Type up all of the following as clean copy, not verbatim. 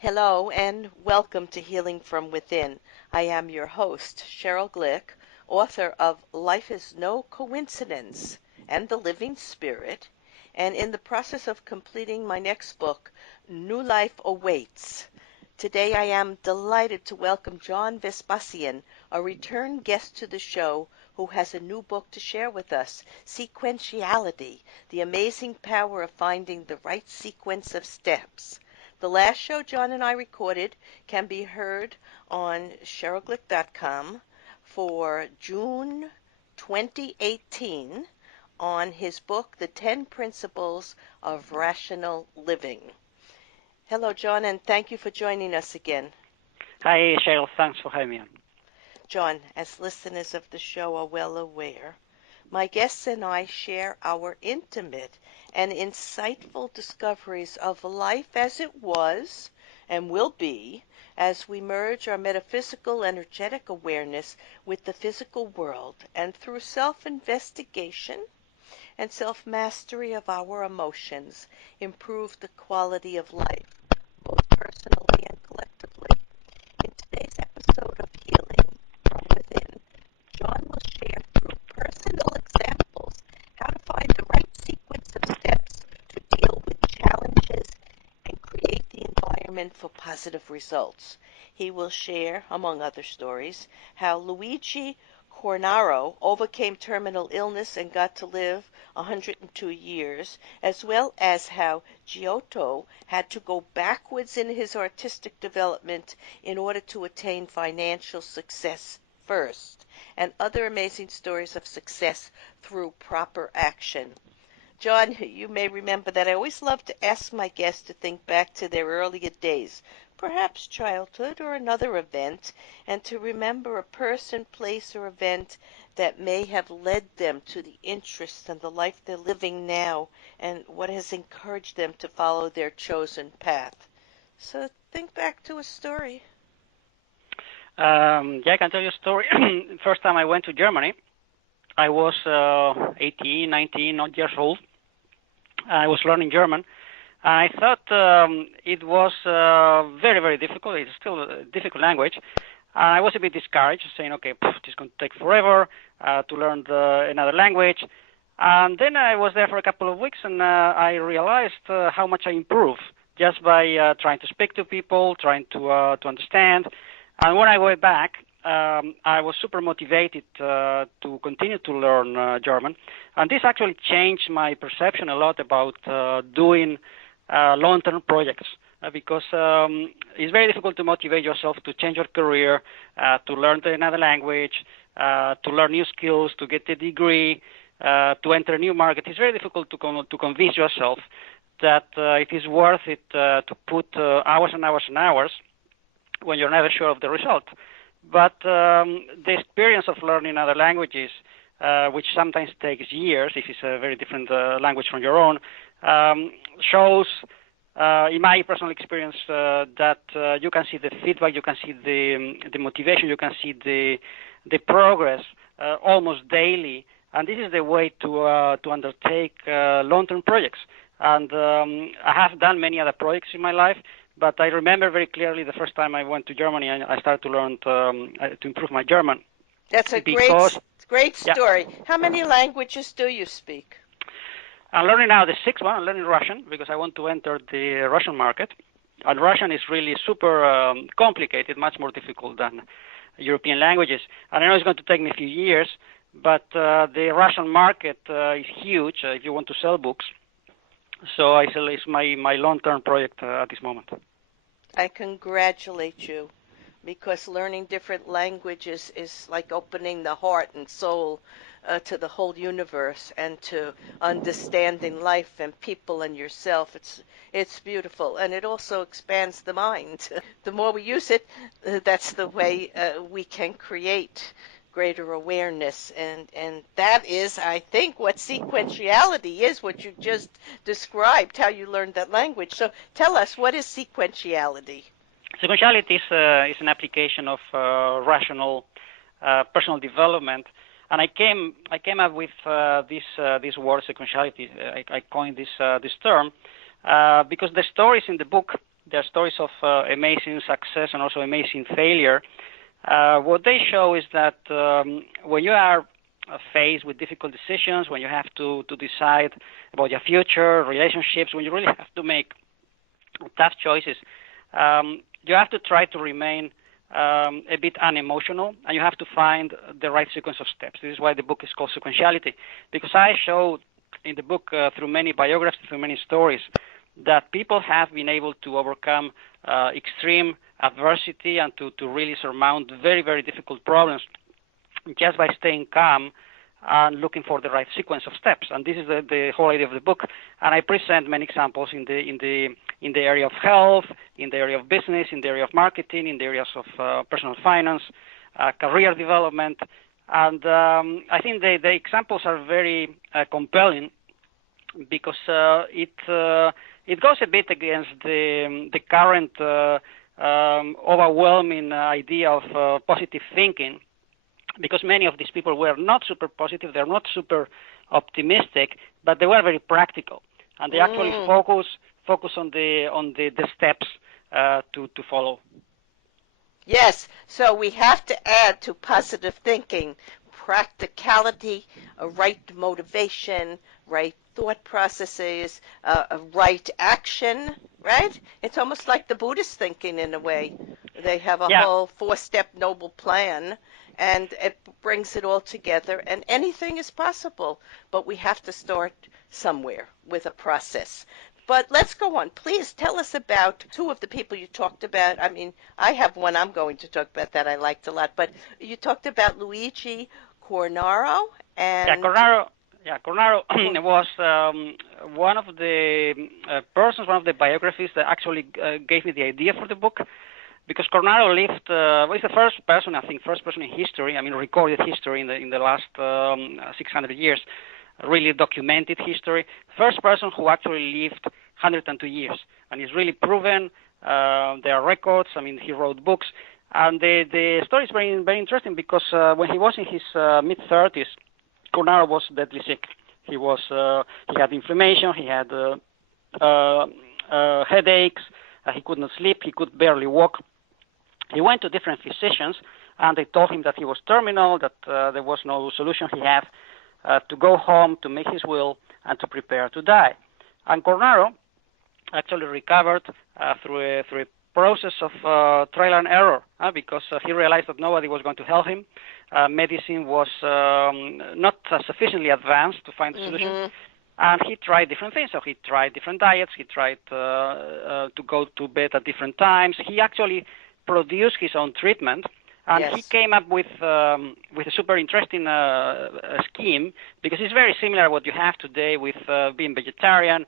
Hello and welcome to Healing from Within. I am your host, Sheryl Glick, author of Life is No Coincidence and The Living Spirit, and in the process of completing my next book, New Life Awaits. Today I am delighted to welcome John Vespasian, a return guest to the show who has a new book to share with us, Sequentiality, the amazing power of finding the right sequence of steps. The last show John and I recorded can be heard on SherylGlick.com for June 2018 on his book, The 10 Principles of Rational Living. Hello, John, and thank you for joining us again. Hi, Sheryl. Thanks for having me on. John, as listeners of the show are well aware, my guests and I share our intimate and insightful discoveries of life as it was and will be as we merge our metaphysical energetic awareness with the physical world and through self-investigation and self-mastery of our emotions improve the quality of life, both personally and collectively. In today's episode of Healing from Within, John will share through personal examples how to find the right sequence of steps to deal with challenges and create the environment for positive results. He will share, among other stories, how Luigi Cornaro overcame terminal illness and got to live 102 years, as well as how Giotto had to go backwards in his artistic development in order to attain financial success first, and other amazing stories of success through proper action. John, you may remember that I always love to ask my guests to think back to their earlier days, perhaps childhood or another event, and to remember a person, place, or event that may have led them to the interests and the life they're living now, and what has encouraged them to follow their chosen path. So think back to a story. I can tell you a story. First time I went to Germany, I was 18, 19 odd years old. I was learning German. I thought it was very, very difficult. It's still a difficult language. I was a bit discouraged, saying, okay, it's going to take forever to learn another language. And then I was there for a couple of weeks, and I realized how much I improved just by trying to speak to people, trying to understand. And when I went back, I was super motivated to continue to learn German. And this actually changed my perception a lot about doing long-term projects because it's very difficult to motivate yourself to change your career, to learn another language, to learn new skills, to get a degree, to enter a new market. It's very difficult to convince yourself that it is worth it to put hours and hours and hours when you're never sure of the result. But the experience of learning other languages, which sometimes takes years if it's a very different language from your own, shows, in my personal experience, that you can see the feedback, you can see the motivation, you can see the progress almost daily. And this is the way to undertake long-term projects. And I have done many other projects in my life, but I remember very clearly the first time I went to Germany, I started to learn to improve my German. That's a great story. Yeah. How many languages do you speak? I'm learning now the sixth one. I'm learning Russian because I want to enter the Russian market. And Russian is really super complicated, much more difficult than European languages. And I know it's going to take me a few years, but the Russian market is huge if you want to sell books. So it's my long-term project at this moment. I congratulate you, because learning different languages is like opening the heart and soul to the whole universe and to understanding life and people and yourself. It's beautiful, and it also expands the mind. The more we use it, that's the way we can create greater awareness, and that is, I think, what sequentiality is, what you just described, how you learned that language. So tell us, what is sequentiality? Sequentiality is an application of rational personal development, and I came up with this word sequentiality. I coined this term because the stories in the book They're stories of amazing success and also amazing failure. What they show is that when you are faced with difficult decisions, when you have to decide about your future, relationships, when you really have to make tough choices, you have to try to remain a bit unemotional, and you have to find the right sequence of steps. This is why the book is called Sequentiality, because I show in the book through many biographies, through many stories, that people have been able to overcome extreme adversity and to really surmount very, very difficult problems just by staying calm and looking for the right sequence of steps. And this is the whole idea of the book. And I present many examples in the area of health, in the area of business, in the area of marketing, in the areas of personal finance, career development. And I think the examples are very compelling because it goes a bit against the current overwhelming idea of positive thinking, because many of these people were not super positive, they're not super optimistic, but they were very practical, and they actually focus on the steps to follow. Yes, so we have to add to positive thinking practicality, a right motivation, right thought processes, right action, right? It's almost like the Buddhist thinking in a way. They have a whole four-step noble plan, and it brings it all together, and anything is possible, but we have to start somewhere with a process. But let's go on. Please tell us about two of the people you talked about. I mean, I have one I'm going to talk about that I liked a lot, but you talked about Luigi Cornaro and Cornaro was one of the persons, one of the biographies that actually gave me the idea for the book, because Cornaro lived, was the first person in history, I mean recorded history in the last 600 years, really documented history, first person who actually lived 102 years, and it's really proven. There are records. I mean, he wrote books, and the story is very, very interesting because when he was in his mid-30s, Cornaro was deadly sick. He had inflammation. He had headaches. He could not sleep. He could barely walk. He went to different physicians, and they told him that he was terminal, that there was no solution. He had to go home, to make his will, and to prepare to die. And Cornaro actually recovered through a process of trial and error, because he realized that nobody was going to help him. Medicine was not sufficiently advanced to find a solution. And he tried different things. So he tried different diets. He tried to go to bed at different times. He actually produced his own treatment. And he came up with a super interesting scheme, because it's very similar to what you have today with being vegetarian,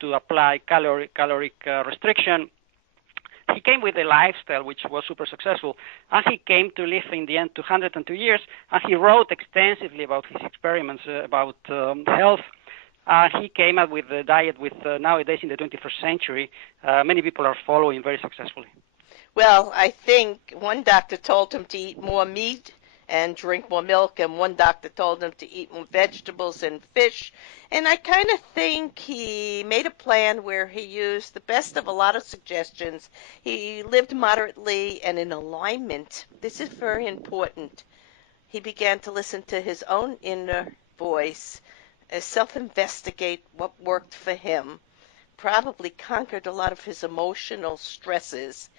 to apply caloric restriction. He came with a lifestyle which was super successful, and he came to live in the end 202 years, and he wrote extensively about his experiments about health. He came up with a diet with nowadays in the 21st century, many people are following very successfully. Well, I think one doctor told him to eat more meat and drink more milk, and one doctor told him to eat more vegetables and fish. And I kind of think he made a plan where he used the best of a lot of suggestions. He lived moderately and in alignment. This is very important. He began to listen to his own inner voice, self-investigate what worked for him, probably conquered a lot of his emotional stresses.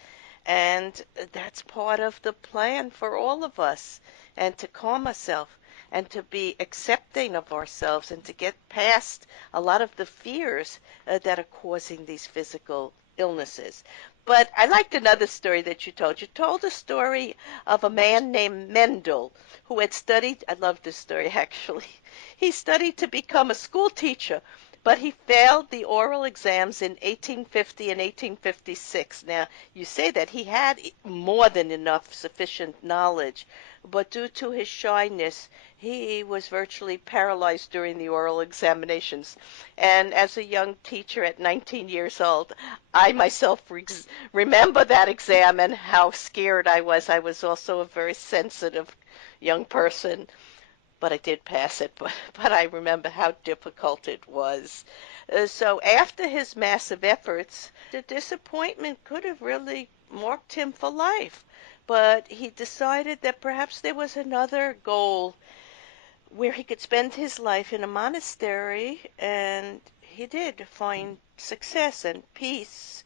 And that's part of the plan for all of us, and to calm ourselves and to be accepting of ourselves and to get past a lot of the fears that are causing these physical illnesses. But I liked another story that you told. You told a story of a man named Mendel who had studied, I love this story actually, he studied to become a school teacher, but he failed the oral exams in 1850 and 1856. Now, you say that he had more than enough sufficient knowledge, but due to his shyness, he was virtually paralyzed during the oral examinations. And as a young teacher at 19 years old, I myself remember that exam and how scared I was. I was also a very sensitive young person, but I did pass it, but I remember how difficult it was. So after his massive efforts, the disappointment could have really marked him for life. But he decided that perhaps there was another goal where he could spend his life in a monastery, and he did find success and peace.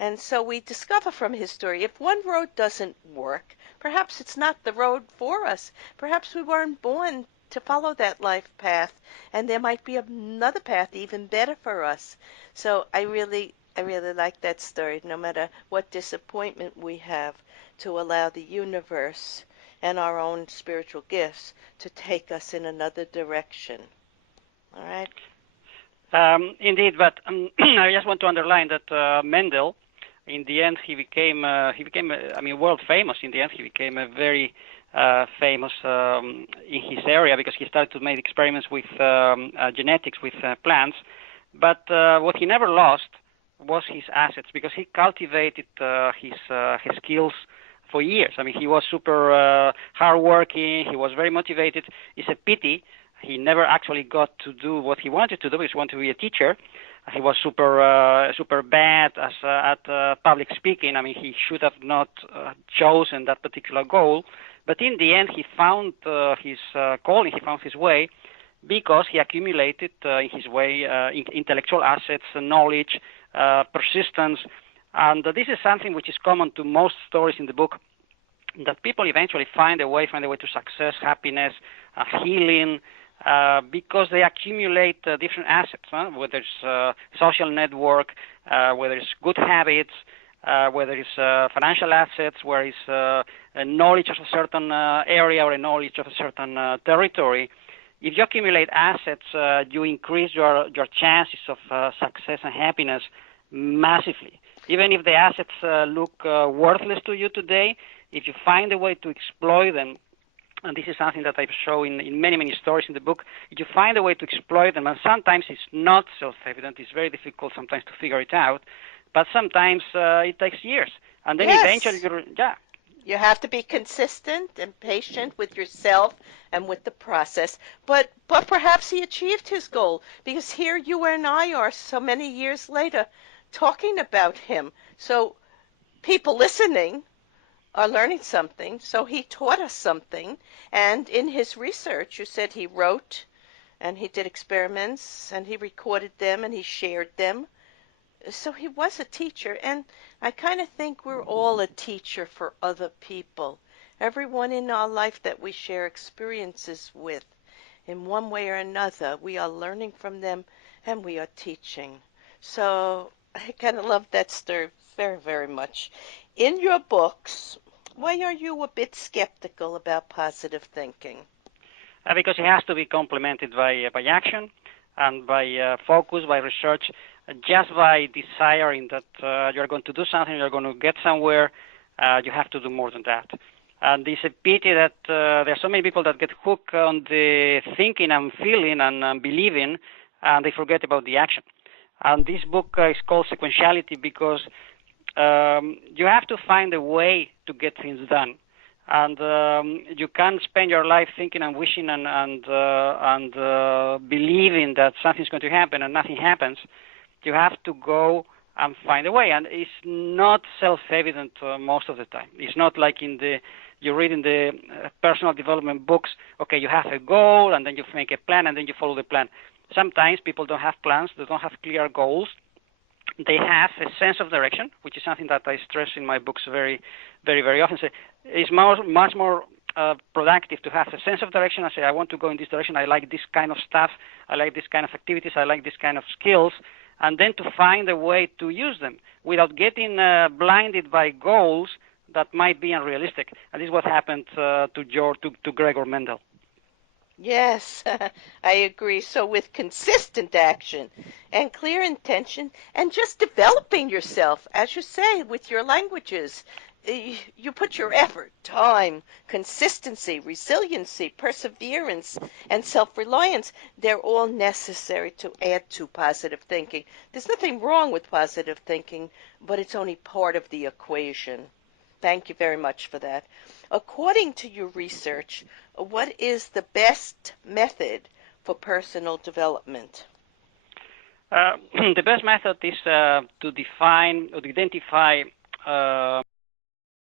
And so we discover from his story, if one road doesn't work, perhaps it's not the road for us. Perhaps we weren't born to follow that life path, and there might be another path even better for us. So I really like that story, no matter what disappointment we have, to allow the universe and our own spiritual gifts to take us in another direction. All right? Indeed, but I just want to underline that Mendel, in the end, he became world famous. In the end, he became a very famous in his area because he started to make experiments with genetics with plants. But what he never lost was his assets because he cultivated his skills for years. I mean, he was super hardworking. He was very motivated. It's a pity he never actually got to do what he wanted to do. He wanted to be a teacher. He was super bad at public speaking. I mean, he should have not chosen that particular goal. But in the end, he found his calling. He found his way because he accumulated in his way intellectual assets, knowledge, persistence. And this is something which is common to most stories in the book, that people eventually find a way to success, happiness, healing, because they accumulate different assets, whether it's social network, whether it's good habits, whether it's financial assets, whether it's a knowledge of a certain area or a knowledge of a certain territory. If you accumulate assets, you increase your chances of success and happiness massively. Even if the assets look worthless to you today, if you find a way to exploit them, and this is something that I show in many stories in the book, if you find a way to exploit them, and sometimes it's not self-evident, it's very difficult sometimes to figure it out, but sometimes it takes years. And then eventually, you have to be consistent and patient with yourself and with the process. But perhaps he achieved his goal, because here you and I are so many years later talking about him. So people listening are learning something. So he taught us something. And in his research, you said he wrote and he did experiments and he recorded them and he shared them. So he was a teacher, and I kind of think we're all a teacher for other people. Everyone in our life that we share experiences with, in one way or another, we are learning from them and we are teaching. So I kind of love that story very, very much. In your books, why are you a bit skeptical about positive thinking? Because it has to be complemented by action and by focus, by research. Just by desiring that you're going to do something, you're going to get somewhere, you have to do more than that. And it's a pity that there are so many people that get hooked on the thinking and feeling and believing, and they forget about the action. And this book is called Sequentiality because you have to find a way to get things done. And you can't spend your life thinking and wishing and believing that something's going to happen and nothing happens. You have to go and find a way, and it's not self-evident most of the time. It's not like you read in the personal development books, okay, you have a goal, and then you make a plan, and then you follow the plan. Sometimes people don't have plans, they don't have clear goals. They have a sense of direction, which is something that I stress in my books very, very, very often. So it's much more productive to have a sense of direction and say, I want to go in this direction, I like this kind of stuff, I like this kind of activities, I like this kind of skills, and then to find a way to use them without getting blinded by goals that might be unrealistic. And this is what happened to Gregor Mendel. Yes, I agree. So with consistent action and clear intention and just developing yourself, as you say, with your languages, you put your effort, time, consistency, resiliency, perseverance, and self-reliance. They're all necessary to add to positive thinking. There's nothing wrong with positive thinking, but it's only part of the equation. Thank you very much for that. According to your research, what is the best method for personal development? The best method is to define or identify